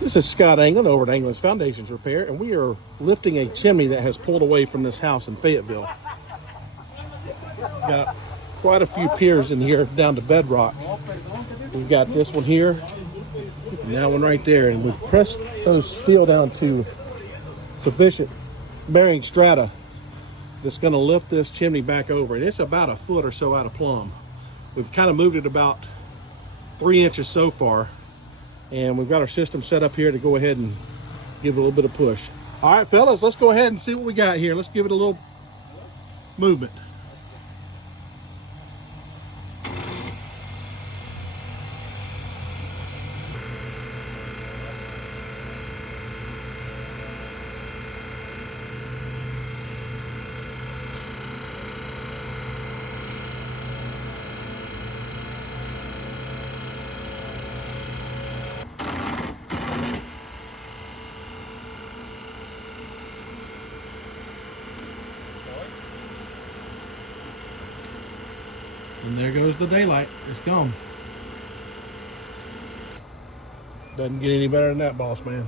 This is Scott Anglin over at Anglins Foundation Repair, and we are lifting a chimney that has pulled away from this house in Fayetteville. Got quite a few piers in here down to bedrock. We've got this one here, and that one right there, and we've pressed those steel down to sufficient bearing strata that's going to lift this chimney back over, and it's about a foot or so out of plumb. We've kind of moved it about 3 inches so far, and we've got our system set up here to go ahead and give it a little bit of push. All right, fellas, let's go ahead and see what we got here. Let's give it a little movement. And there goes the daylight. It's gone. Doesn't get any better than that, boss man.